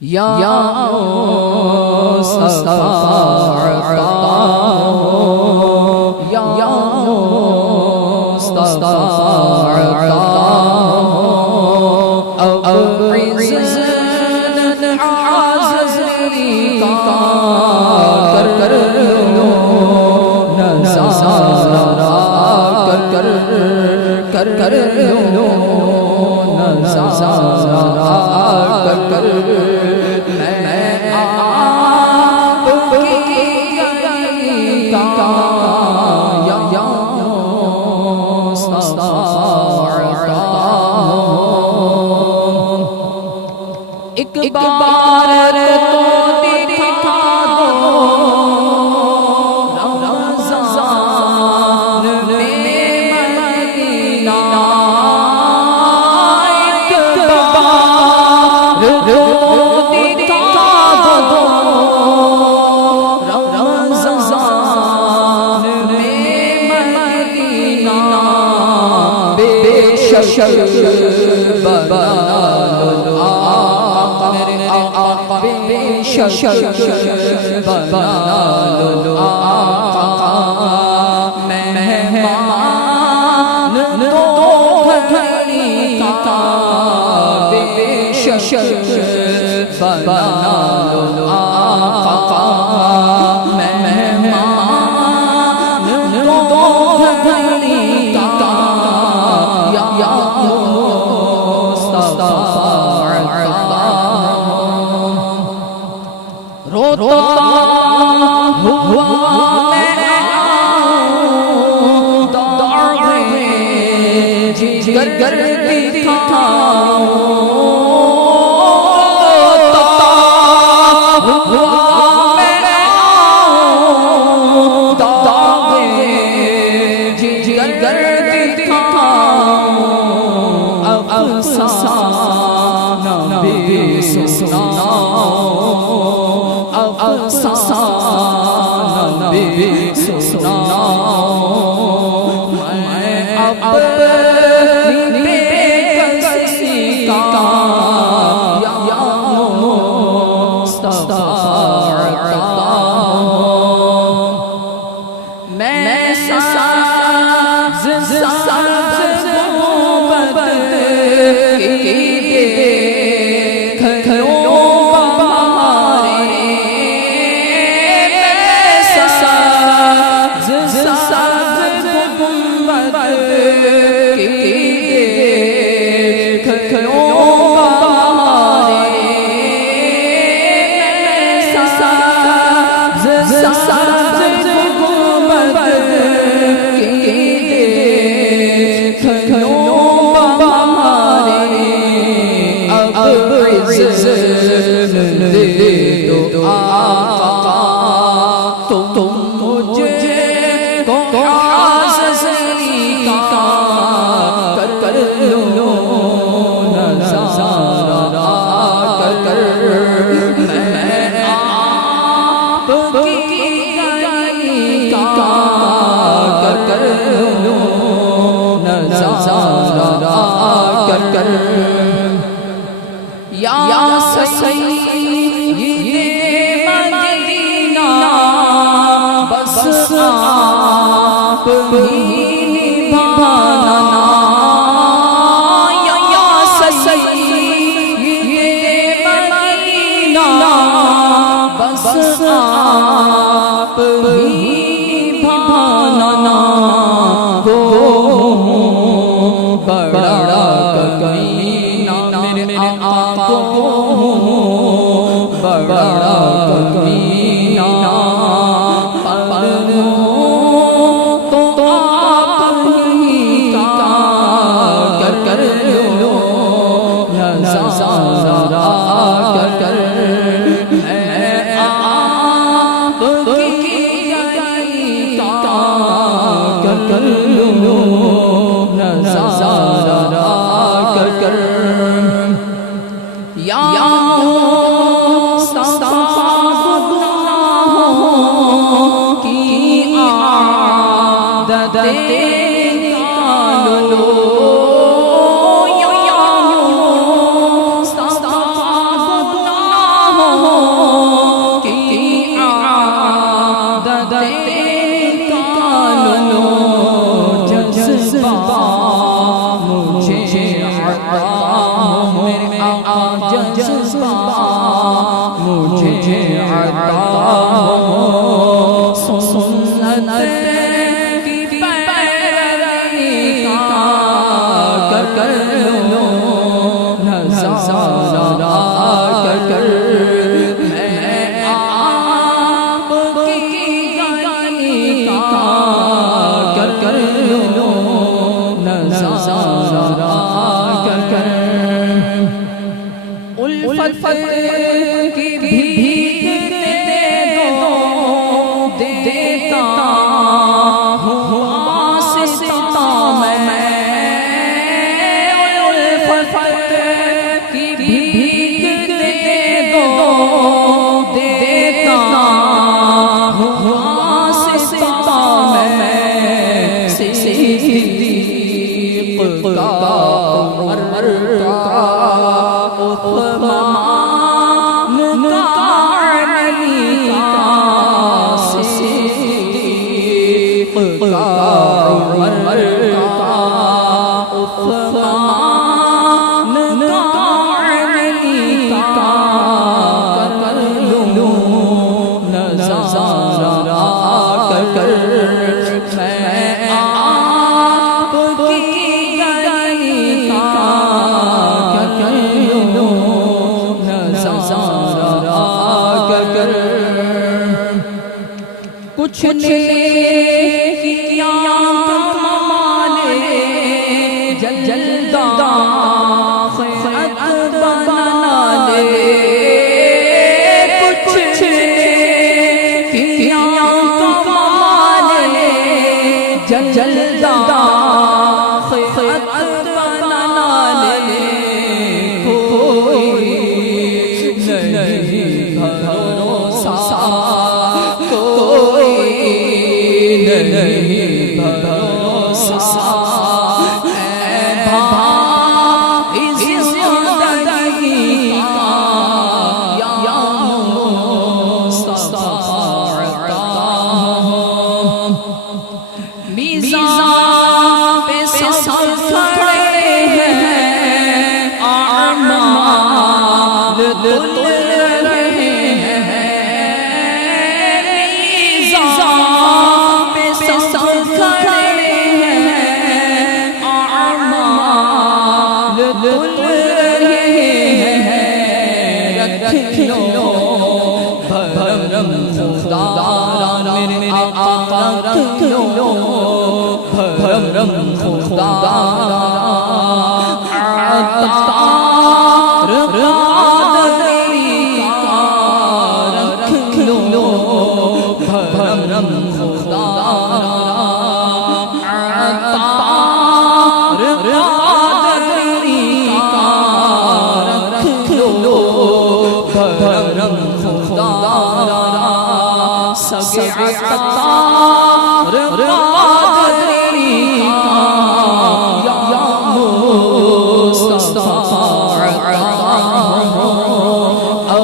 یا مصطفیٰ عطا ہو، یا مصطفیٰ عطا ہو، اب عزت حاضری کا کر لو نظارہ، کر لو نظارہ، کر میں آپ کی کا یا مصطفیٰ عطا ہو۔ ایک بار تو دکھا دو رمضان میں مدینہ، ایک بار تو دکھا دو رمضان میں مدینہ، بے شک بنا لو آقا، بے شک بنا لو آقا، مہمان تو گھڑی کا، بے شک بنا لو آقا، مہمان تو گھڑی کا، یا مصطفیٰ عطا ہو۔ روتا ہوا میں آؤں، داغے جگر دکھاؤں، روتا ہوا میں آؤں، داغے جگر دکھاؤں، افسانہ بھی سناؤں، افسانہ بھی سناؤں، میں اپنی بے کسی کا یا مصطفیٰ عطا ہو۔ میں سبز غربت کی دیکھ لوں بہارے، میں سبز غربت کی دیکھ لوں بہارے، میں سبز غربت کی دیکھ لوں بہارے، اب عزت دے دو آقا، تم مجھے کو حاضری کا کر لو نظارہ، کر میں آپ کی گلی کا کر لو نظارہ، کر یا سیدِ مدینہ، بس آپ ہی نبھانا، یا سیدِ مدینہ، بس آپ ہی نبھانا، وہ بڑا کمینہ میرے آقا، بڑا کمینہ، تو آپ ہی کا کر لو نظارہ، کر میں آپ کی گلی کا کر لو نظارہ، کر یا مصطفیٰ گناہوں کی عادت نکال لو، یا مصطفیٰ گناہوں جذبہ مجھے عطا ہو سنت کی پیروی کا کر لو نظارہ کر میں آپ کی گلی کا کر لو نظارہ کر الفت کی بھیک دے دو دیتا ہوں واسطہ میں الفت کی بھیک دے دو دیتا ہوں واسطہ میں صدیق کا عمر کا کچھ کیا کمال جلدہ خط بنا لے کچھ کیا کمال جلدہ خط بنا لے کوئی نہیں بھروسہ نہیں بھروسہ اے بھائی زندگی کا یا مصطفیٰ عطا ہو میزان پہ سب کھڑے ہیں اعمال تل رہے ہیں بھرم خدا میرے آقا رکھ لو بھرم خدا عطار قادری کا رکھ لو بھرم خدا عطار قادری کا رکھ لو بھرم خدا سگے عطار قادری کا یا مصطفیٰ عطا ہو اب